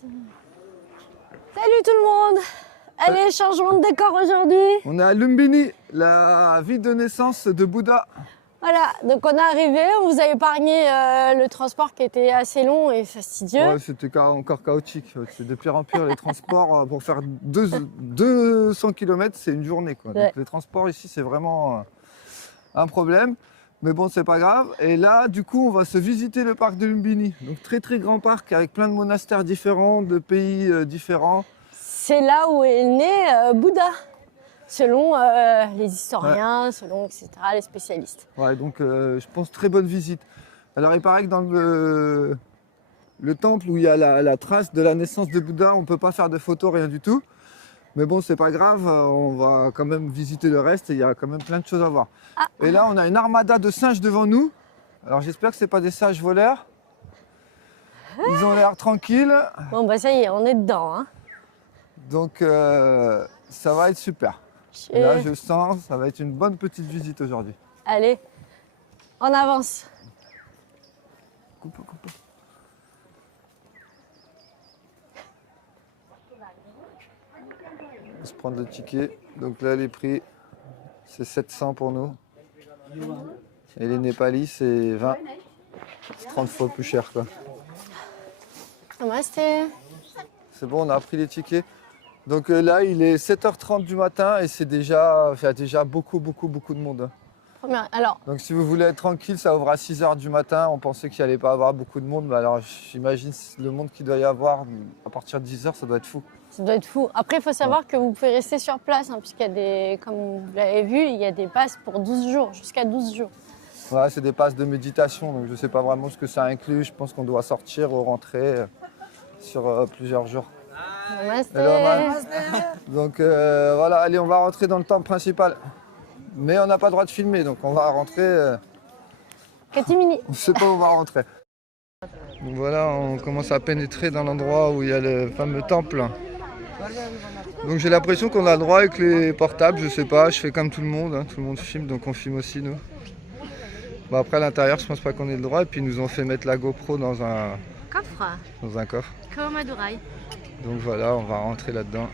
Salut tout le monde! Allez, changement de décor aujourd'hui. On est à Lumbini, la ville de naissance de Bouddha. Voilà, donc on est arrivé, on vous a épargné le transport qui était assez long et fastidieux. Ouais, c'était encore chaotique. C'est de pire en pire. Les transports, pour faire 200 km, c'est une journée, quoi. Ouais. Donc, les transports ici, c'est vraiment un problème. Mais bon, c'est pas grave. Et là, du coup, on va se visiter le parc de Lumbini. Donc très très grand parc avec plein de monastères différents, de pays différents. C'est là où est né Bouddha, selon les historiens, selon etc., les spécialistes. Ouais, donc je pense très bonne visite. Alors il paraît que dans le temple où il y a la trace de la naissance de Bouddha, on ne peut pas faire de photos, rien du tout. Mais bon, c'est pas grave, on va quand même visiter le reste et il y a quand même plein de choses à voir. Ah. Et là, on a une armada de singes devant nous. Alors j'espère que ce n'est pas des singes voleurs. Ils ont l'air tranquilles. Bon, bah ça y est, on est dedans. Hein. Donc ça va être super. Là, je sens, ça va être une bonne petite visite aujourd'hui. Allez, en avance. Coupe. On va se prendre le ticket. Donc là, les prix, c'est 700 pour nous. Et les Népalis, c'est 20. C'est 30 fois plus cher, quoi. Namasté. C'est bon, on a pris les tickets. Donc là, il est 7h30 du matin et il y a déjà beaucoup de monde. Alors, donc si vous voulez être tranquille, ça ouvre à 6h du matin. On pensait qu'il n'y allait pas avoir beaucoup de monde, mais alors j'imagine le monde qu'il doit y avoir à partir de 10h, ça doit être fou. Ça doit être fou. Après, il faut savoir que vous pouvez rester sur place, hein, puisqu'il y a des, comme vous l'avez vu, il y a des passes pour 12 jours, jusqu'à 12 jours. Ouais, c'est des passes de méditation, donc je ne sais pas vraiment ce que ça inclut. Je pense qu'on doit sortir ou rentrer sur plusieurs jours. Namasté. Donc voilà, allez, on va rentrer dans le temple principal. Mais on n'a pas le droit de filmer, donc on va rentrer. Katimini. On ne sait pas où on va rentrer. Donc voilà, on commence à pénétrer dans l'endroit où il y a le fameux temple. Donc j'ai l'impression qu'on a le droit avec les portables, je sais pas, je fais comme tout le monde, hein, tout le monde filme, donc on filme aussi nous. Bon, après à l'intérieur, je pense pas qu'on ait le droit, et puis ils nous ont fait mettre la GoPro dans un coffre. Dans un coffre. Comme à Douraï. Donc voilà, on va rentrer là-dedans.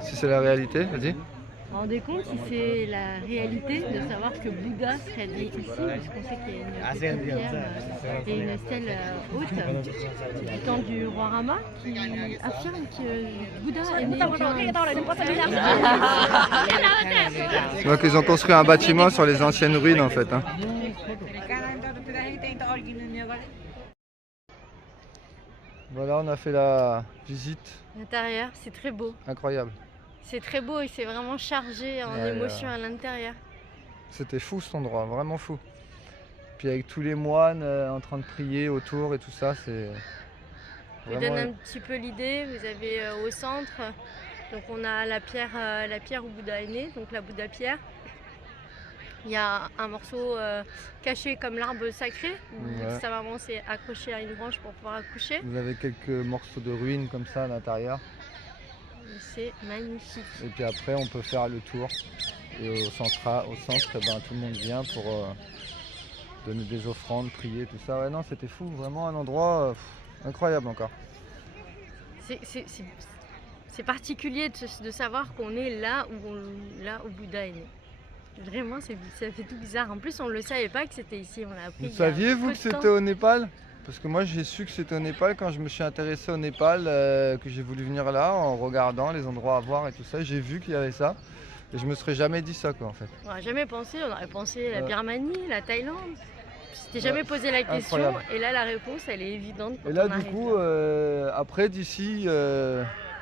Si c'est la réalité, vas-y. Vous vous rendez compte si c'est la réalité de savoir que Bouddha serait né ici, parce qu'on sait qu'il y a une petite pierre et une stèle haute du temps du roi Rama qui affirme que Bouddha est né Tu vois qu'ils ont construit un bâtiment sur les anciennes ruines en fait. Hein. Voilà, on a fait la visite. L'intérieur, c'est très beau. Incroyable. C'est très beau et c'est vraiment chargé en émotions à l'intérieur. C'était fou cet endroit, vraiment fou. Puis avec tous les moines en train de prier autour et tout ça, c'est... Je vous donne un petit peu l'idée, vous avez au centre, donc on a la pierre où Bouddha est né, donc la Bouddha pierre. Il y a un morceau caché comme l'arbre sacré, où sa maman s'est accrochée à une branche pour pouvoir accoucher. Vous avez quelques morceaux de ruines comme ça à l'intérieur. C'est magnifique. Et puis après, on peut faire le tour. Et au centre, ben, tout le monde vient pour donner des offrandes, prier, tout ça. Ouais, non, c'était fou. Vraiment un endroit incroyable encore. C'est particulier de savoir qu'on est là où Bouddha est né. Vraiment, ça fait tout bizarre. En plus, on ne le savait pas que c'était ici. On l'a appris. Vous saviez, vous, que c'était au Népal ? Parce que moi j'ai su que c'était au Népal quand je me suis intéressé au Népal, que j'ai voulu venir là en regardant les endroits à voir et tout ça. J'ai vu qu'il y avait ça et je me serais jamais dit ça quoi en fait. On n'aurait jamais pensé, on aurait pensé la Birmanie, la Thaïlande. Je t'ai jamais posé la question et là la réponse elle est évidente. Et là du coup, après d'ici,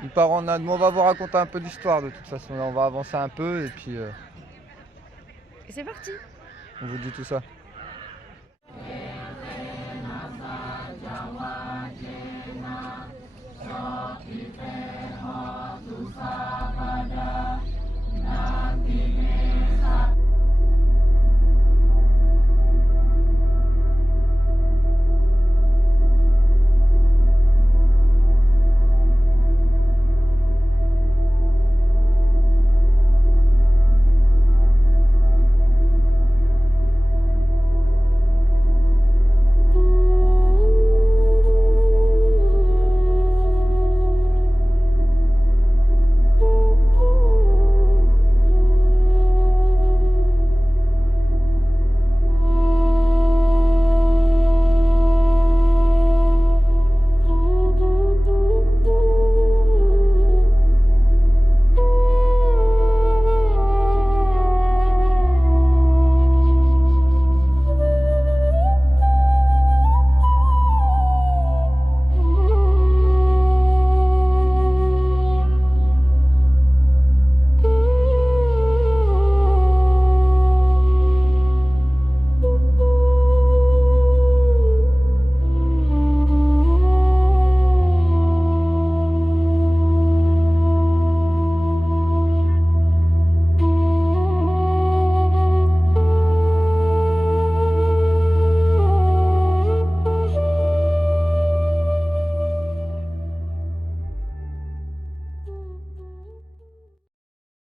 il part en Inde. On va vous raconter un peu l'histoire de toute façon. Là, on va avancer un peu et puis... Et c'est parti. On vous dit tout ça.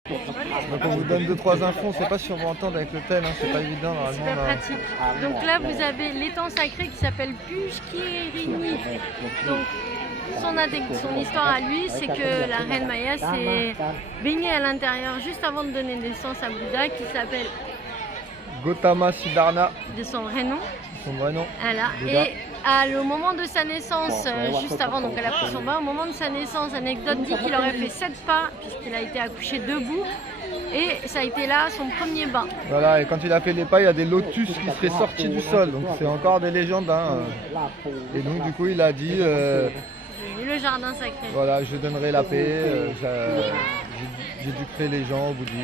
Donc on vous donne 2-3 infos, on ne sait pas si on va entendre avec le tel, hein, c'est pas évident C'est normalement. pas Là. pratique. Donc là, vous avez l'étang sacré qui s'appelle Pushkirini. Donc son histoire à lui, c'est que la reine Maya s'est baignée à l'intérieur juste avant de donner naissance à Bouddha, qui s'appelle Gautama Siddhartha, de son vrai nom. son vrai nom. Voilà. Bouddha. Et au moment de sa naissance, juste avant, donc elle a pris son bain, au moment de sa naissance, l'anecdote dit qu'il aurait fait 7 pas, puisqu'il a été accouché debout, et ça a été là son premier bain. Voilà, et quand il a fait les pas, il y a des lotus qui seraient sortis du sol, donc c'est encore des légendes. Hein. Et donc du coup il a dit, Le jardin sacré. voilà, je donnerai la paix, j'éduquerai les gens au bouddhisme.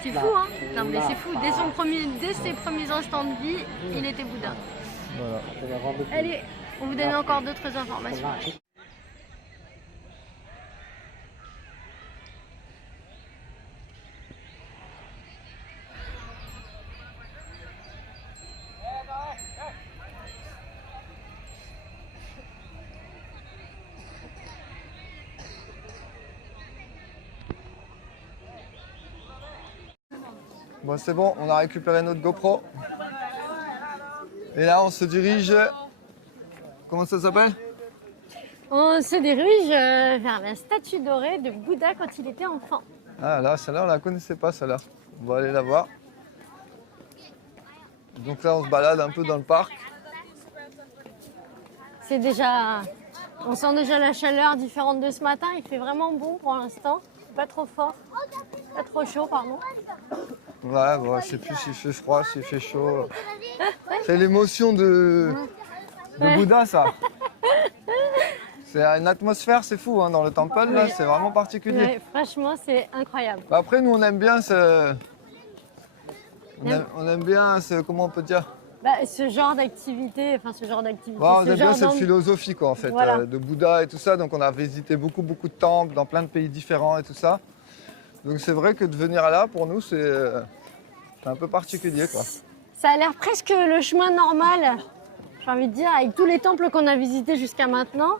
Tout ça. C'est fou, hein? Non, mais c'est fou. Dès ses premiers instants de vie, il était Bouddha. Voilà. Allez, on vous donne encore d'autres informations. Bon c'est bon, on a récupéré notre GoPro. Et là on se dirige, comment ça s'appelle? On se dirige vers la statue dorée de Bouddha quand il était enfant. Ah là, celle-là on la connaissait pas celle-là. On va aller la voir. Donc là on se balade un peu dans le parc. C'est déjà... On sent déjà la chaleur différente de ce matin. Il fait vraiment bon pour l'instant. Pas trop fort. Pas trop chaud, pardon. Ouais, bon, je sais plus s'il fait froid, s'il fait chaud. C'est l'émotion de Bouddha, ça. C'est une atmosphère, c'est fou, hein, dans le temple, là, c'est vraiment particulier. Ouais, franchement, c'est incroyable. Après, nous, on aime bien on aime bien comment on peut dire? Ce genre d'activité, enfin ce genre d'activité. Ouais, on ce aime bien genre cette philosophie, quoi, en fait, Voilà. de Bouddha et tout ça. Donc, on a visité beaucoup de temples dans plein de pays différents et tout ça. Donc, c'est vrai que de venir là, pour nous, c'est un peu particulier, quoi. Ça a l'air presque le chemin normal, j'ai envie de dire, avec tous les temples qu'on a visités jusqu'à maintenant.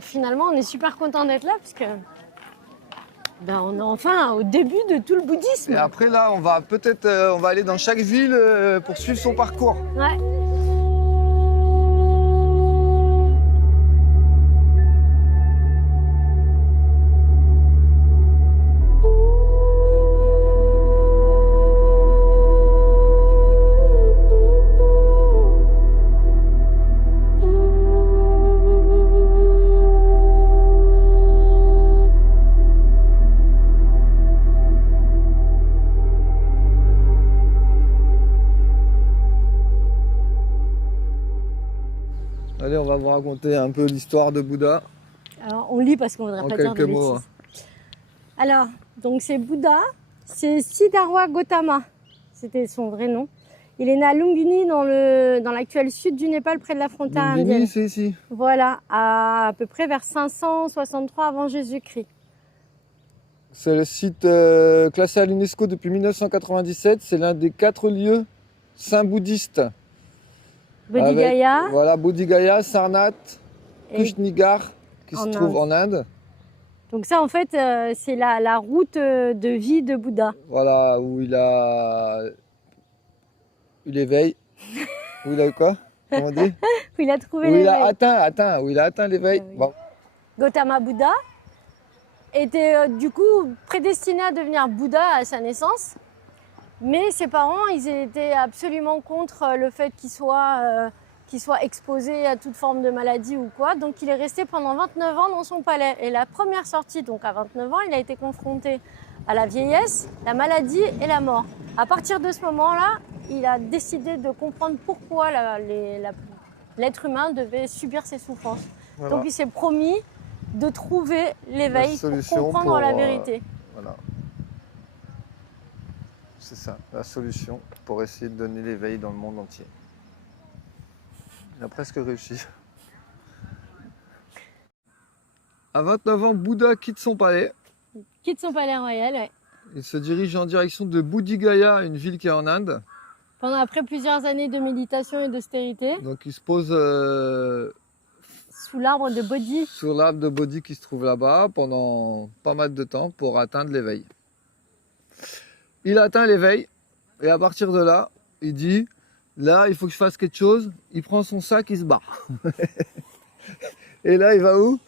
Finalement, on est super content d'être là parce que on est enfin au début de tout le bouddhisme. Et après, là, on va peut-être on va aller dans chaque ville pour suivre son parcours. Ouais. Allez, on va vous raconter un peu l'histoire de Bouddha. Alors, on lit parce qu'on voudrait En pas dire de quelques mots, bêtises. Alors, donc c'est Bouddha, c'est Siddhartha Gautama, c'était son vrai nom. Il est né à Lumbini dans l'actuel sud du Népal, près de la frontière Lumbini, indienne. c'est ici. Voilà, à peu près vers 563 avant Jésus-Christ. C'est le site classé à l'UNESCO depuis 1997. C'est l'un des 4 lieux saints bouddhistes. Bodhi Gaya, Voilà, Bodhi Gaya, Sarnath, et Kushnigar, qui se en trouve en Inde. donc ça en fait c'est la route de vie de Bouddha. Voilà, où il a eu l'éveil. Où il a eu quoi? Comment on dit? Où il a trouvé Où il a l'éveil. où il a atteint l'éveil. Ah oui. Bon. Gautama Bouddha était du coup prédestiné à devenir Bouddha à sa naissance. Mais ses parents, ils étaient absolument contre le fait qu'il soit exposé à toute forme de maladie ou quoi. Donc il est resté pendant 29 ans dans son palais. Et la première sortie, donc à 29 ans, il a été confronté à la vieillesse, la maladie et la mort. À partir de ce moment-là, il a décidé de comprendre pourquoi l'être humain devait subir ces souffrances. Voilà. Donc il s'est promis de trouver l'éveil pour comprendre la vérité. Voilà. C'est ça, la solution pour essayer de donner l'éveil dans le monde entier. Il a presque réussi. À 29 ans, Bouddha quitte son palais. Quitte son palais royal, ouais. Il se dirige en direction de Bodhi Gaya, une ville qui est en Inde. Après plusieurs années de méditation et d'austérité, Donc il se pose sous l'arbre de Bodhi. sur l'arbre de Bodhi qui se trouve là-bas pendant pas mal de temps pour atteindre l'éveil. Il atteint l'éveil. Et à partir de là, il dit, là, il faut que je fasse quelque chose. Il prend son sac, il se barre. Et là, il va où?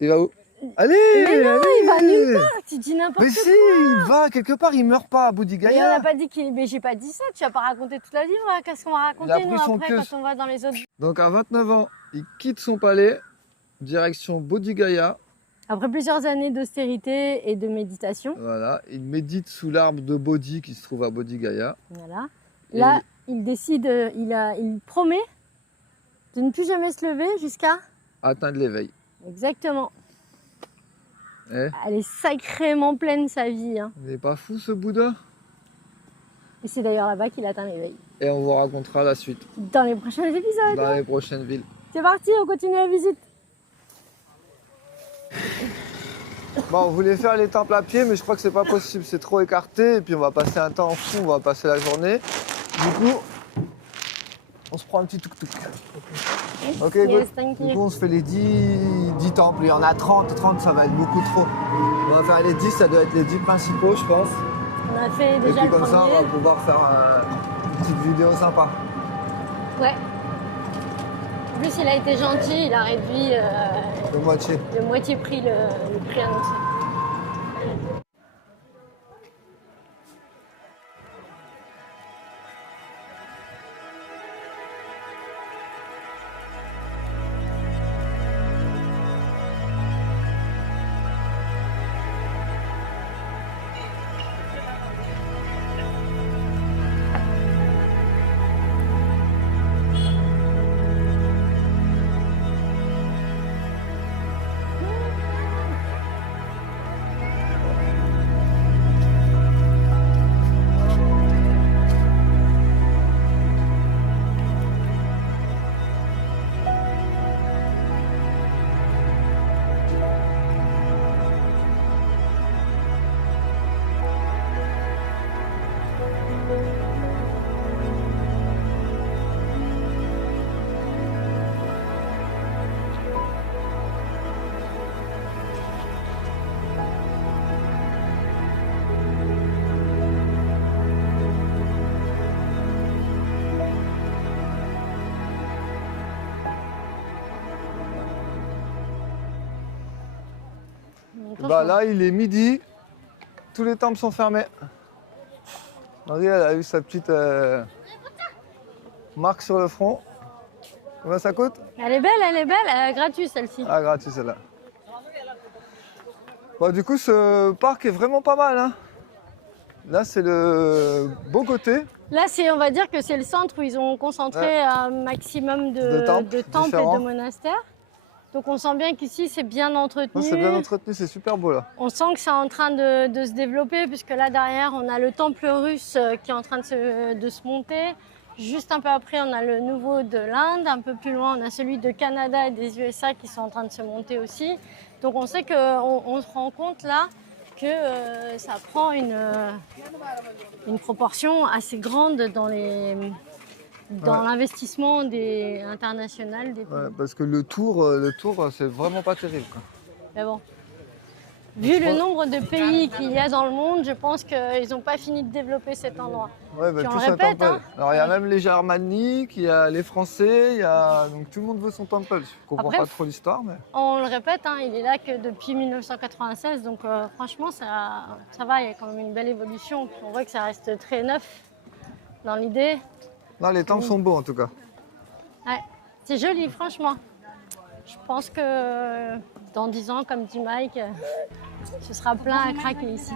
Il va où? Allez, Mais non, allez. il va nulle part, tu dis n'importe Mais quoi. si, il va quelque part, il meurt pas à Mais on Boudigaya. n'a pas dit qu'il. Mais j'ai pas dit ça, tu vas pas raconter toute la vie, voilà. Qu'est-ce qu'on va Il a raconter pris nous son après queue. quand on va dans les autres. Donc à 29 ans, il quitte son palais, direction Bodhigaya. Après plusieurs années d'austérité et de méditation, Voilà, il médite sous l'arbre de Bodhi qui se trouve à Bodhigaya. voilà. Et Là, il décide, il promet de ne plus jamais se lever jusqu'à. atteindre l'éveil. Exactement. Eh, Elle est sacrément pleine sa vie. Hein. il n'est pas fou ce Bouddha? Et c'est d'ailleurs là-bas qu'il atteint l'éveil. Et on vous racontera la suite Dans les prochains épisodes. dans les prochaines villes. C'est parti, on continue la visite. Bon, on voulait faire les temples à pied, mais je crois que c'est pas possible, c'est trop écarté. Et puis on va passer un temps fou, on va passer la journée. Du coup, on se prend un petit tuk-tuk. Ok, good. Yes, thank Du you. coup, on se fait les 10 temples. Il y en a 30. 30, ça va être beaucoup trop. On va faire les 10, ça doit être les 10 principaux, je pense. On a fait Et déjà puis le comme ça, on premier. va pouvoir faire une petite vidéo sympa. Ouais. En plus, il a été gentil, il a réduit De moitié. de moitié prix le prix annoncé. Bah là, il est midi. Tous les temples sont fermés. Marie, elle a eu sa petite marque sur le front. Combien ça coûte? Elle est belle, elle est gratuite celle-ci. Ah, gratuit celle-là. Bon, du coup, ce parc est vraiment pas mal. Hein. Là, c'est le beau côté. Là, on va dire que c'est le centre où ils ont concentré un maximum de temples et différents. de monastères. Donc on sent bien qu'ici c'est bien entretenu. Non, c'est bien entretenu, c'est super beau là. On sent que c'est en train de se développer puisque là derrière on a le temple russe qui est en train de se monter. Juste un peu après on a le nouveau de l'Inde. Un peu plus loin on a celui de Canada et des USA qui sont en train de se monter aussi. Donc on sait qu'on se rend compte là que ça prend une proportion assez grande dans l'investissement international des pays. Ouais, parce que le tour c'est vraiment pas terrible. Quoi. Mais bon, vu le nombre de pays qu'il y a dans le monde, je pense qu'ils n'ont pas fini de développer cet endroit. Ouais, bah, Puis on tout le ça répète, temple. hein. Alors il y a même les germaniques, il y a les français, donc tout le monde veut son temple. Je comprends Après, pas trop l'histoire, mais On le répète, hein, il est là que depuis 1996, donc franchement ça va, il y a quand même une belle évolution. Puis on voit que ça reste très neuf dans l'idée. là les temples sont beaux en tout cas. Ouais, c'est joli, franchement. Je pense que dans 10 ans, comme dit Mike, ce sera plein à craquer ici.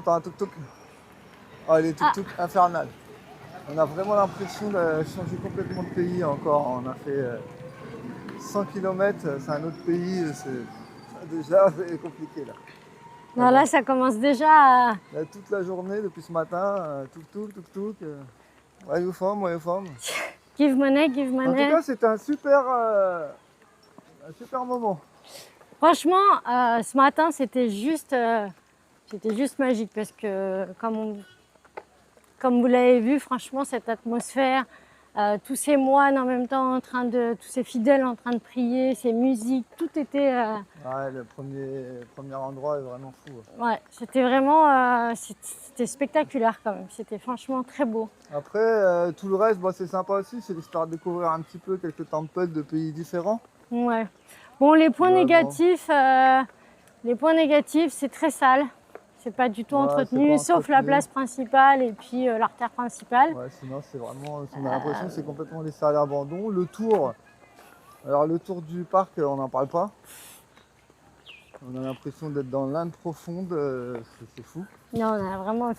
entend un tuk-tuk. Oh, les tuk-tuk infernales. On a vraiment l'impression de changer complètement de pays encore. On a fait 100 km, c'est un autre pays, déjà c'est compliqué là. Non, là, ça commence déjà à... Là, toute la journée, depuis ce matin, tuk-tuk. Where you from, where you from? Give money, give En tout money. cas, c'était un super moment. Franchement, ce matin, c'était juste magique parce que, comme vous l'avez vu, franchement, cette atmosphère, tous ces moines en même temps tous ces fidèles en train de prier, ces musiques, tout était... Ouais, le premier endroit est vraiment fou. Ouais, c'était vraiment... c'était spectaculaire quand même. C'était franchement très beau. Après, tout le reste, bon, c'est sympa aussi. C'est l'histoire de découvrir un petit peu quelques temples de pays différents. Ouais. Bon, les points négatifs, c'est très sale. C'est pas du tout entretenu, sauf la place principale et puis l'artère principale. Ouais, sinon c'est vraiment, on a l'impression que c'est complètement laissé à l'abandon. Le tour du parc, on n'en parle pas. On a l'impression d'être dans l'Inde profonde, c'est fou. Non, on a vraiment,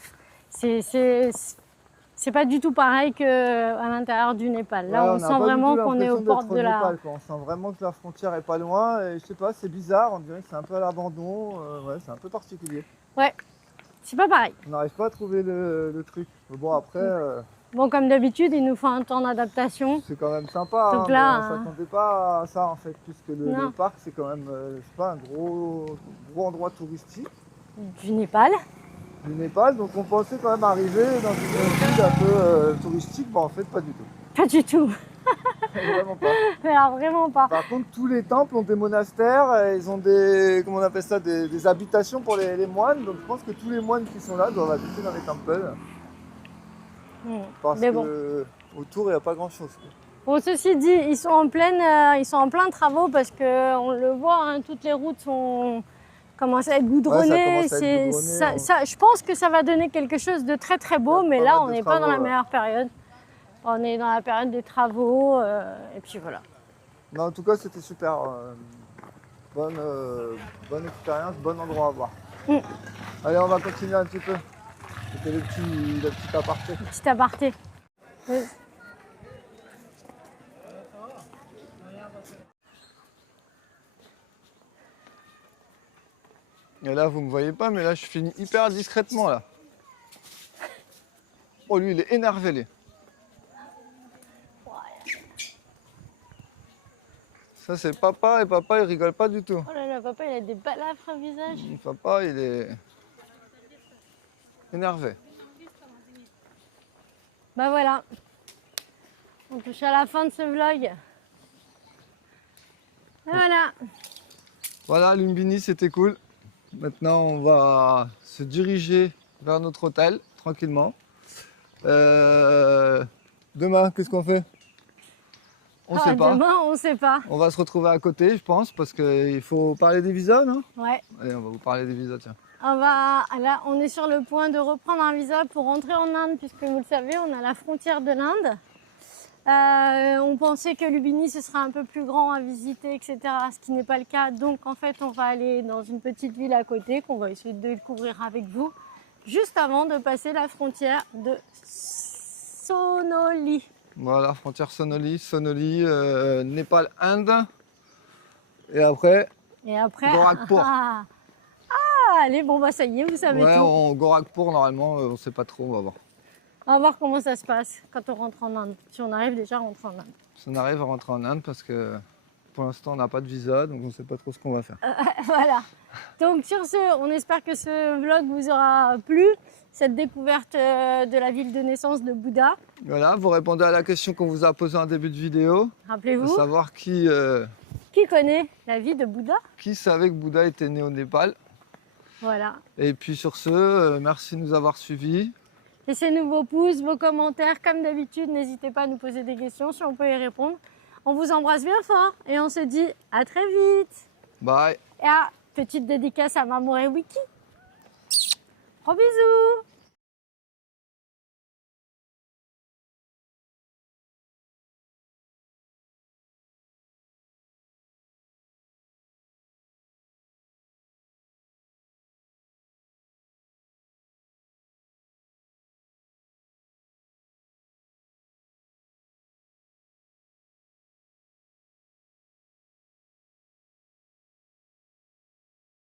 c'est pas du tout pareil qu'à l'intérieur du Népal. Là, Ouais, on sent vraiment qu'on est aux portes de la... Népal, quoi. On sent vraiment que la frontière est pas loin. Et je sais pas, c'est bizarre. On dirait que c'est un peu à l'abandon. Ouais, c'est un peu particulier. Ouais, c'est pas pareil. On n'arrive pas à trouver le truc. Mais bon, après, Bon, comme d'habitude, il nous faut un temps d'adaptation. c'est quand même sympa. Donc Hein, là, mais on s'attendait pas à ça en fait, puisque le Non. parc c'est quand même, c'est pas un gros endroit touristique Du Népal. du Népal. Donc on pensait quand même arriver dans une ville un peu touristique. Bon, en fait, pas du tout. Pas du tout. Vraiment pas. Mais alors, vraiment pas. Par contre, tous les temples ont des monastères, ils ont des, comment on appelle ça, des habitations pour les moines. Donc je pense que tous les moines qui sont là doivent habiter dans les temples. Parce Mais que bon. autour, il n'y a pas grand chose. Bon, ceci dit, ils sont en plein travaux parce que on le voit, hein, toutes les routes commencent à être goudronnées. Ouais, ça commence à être goudronné, je pense que ça va donner quelque chose de très très beau, Il y a mais pas là, mal on de n'est pas dans la travaux, meilleure période. On est dans la période des travaux, et puis voilà. Mais en tout cas, c'était super. Bonne expérience, bon endroit à voir. Allez, on va continuer un petit peu. C'était le petit aparté. Petit aparté. Oui. Et là, vous me voyez pas, mais là, je finis hyper discrètement là. Oh, lui, il est énervé, lui. Ça, c'est papa, et papa, il rigole pas du tout. Oh là là, papa, il a des balafres au visage. Papa, il est énervé. Bah voilà, on touche à la fin de ce vlog. Et voilà. Voilà, Lumbini, c'était cool. Maintenant, on va se diriger vers notre hôtel, tranquillement. Demain, qu'est-ce qu'on fait? On sait pas. Demain, on sait pas. On va se retrouver à côté, je pense, parce qu'il faut parler des visas, non? Ouais. Allez, on va vous parler des visas, tiens. Là, on est sur le point de reprendre un visa pour rentrer en Inde, puisque vous le savez, on a la frontière de l'Inde. On pensait que Lumbini, ce serait un peu plus grand à visiter, etc., ce qui n'est pas le cas. Donc, en fait, on va aller dans une petite ville à côté, qu'on va essayer de découvrir avec vous, juste avant de passer la frontière de Sonoli. Voilà, frontière Sonoli, Népal, Inde. Et après, Gorakhpur. Allez, bon, bah ça y est, vous savez Ouais, tout. Gorakhpur, normalement, on sait pas trop, on va voir. On va voir comment ça se passe quand on rentre en Inde. Si on arrive déjà à rentrer en Inde. Si on arrive à rentrer en Inde, parce que pour l'instant, on n'a pas de visa, donc on ne sait pas trop ce qu'on va faire. Voilà. Donc sur ce, on espère que ce vlog vous aura plu. Cette découverte de la ville de naissance de Bouddha. Voilà, vous répondez à la question qu'on vous a posée en début de vidéo. De Rappelez-vous, savoir qui connaît la vie de Bouddha? savait que Bouddha était né au Népal. Voilà. Et puis sur ce, merci de nous avoir suivis. Laissez-nous vos pouces, vos commentaires. Comme d'habitude, n'hésitez pas à nous poser des questions si on peut y répondre. On vous embrasse bien fort et on se dit à très vite. Bye. Et petite dédicace à Mamour et Wiki. Gros bisous.